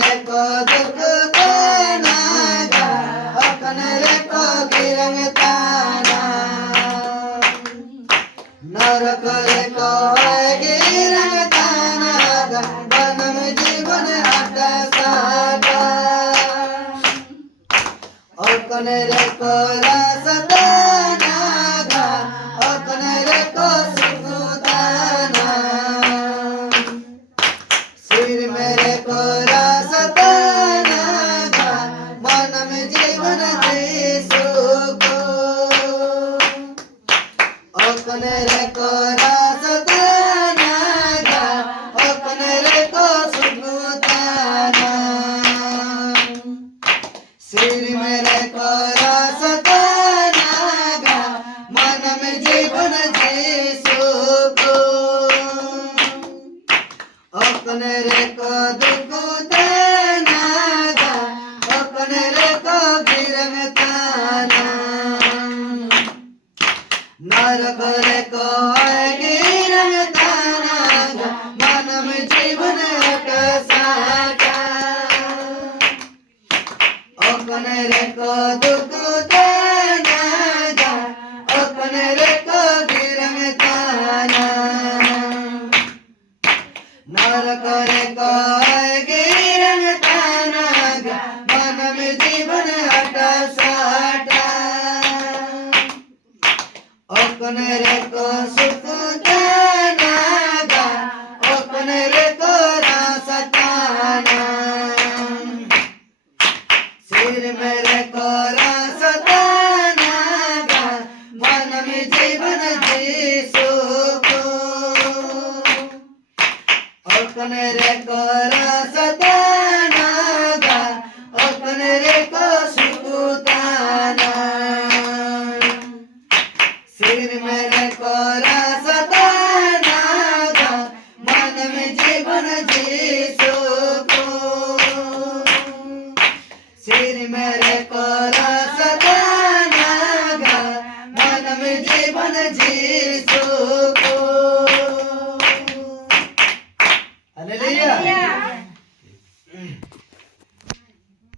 रे को दुख देना गा अपन रे को गिरंग ताना नरक रे को गिरंग ताना गा बनम जीवन हट साटा अपन रे को रस ताना गा अपन रे को सुखदाना सिर मेरे को रस ताना गा मन में जीवन दे सुखो अपने रे को रस ताना गा अपने रे को सुखदाना सिर मेरे को रस ताना गा मन में जीवन दे सुखो अपने रे को दुख देना गा अपने रे को गिरंग ताना नरक रे को गिरंग ताना गा मन में जीवन हट साटा अपने रे को दुख देना गा अपने रे को गिरंग ताना नरक रे को गिरंग ताना गा मन में जीवन हट साटा अपने रे को सुख देना गा अपने रे को रस ताना सिर मेरे को रस ताना गा मन में जीवन जी सुखो अपने रे को रस ताना गा अपने रे को सुखदाना सिर मेरे को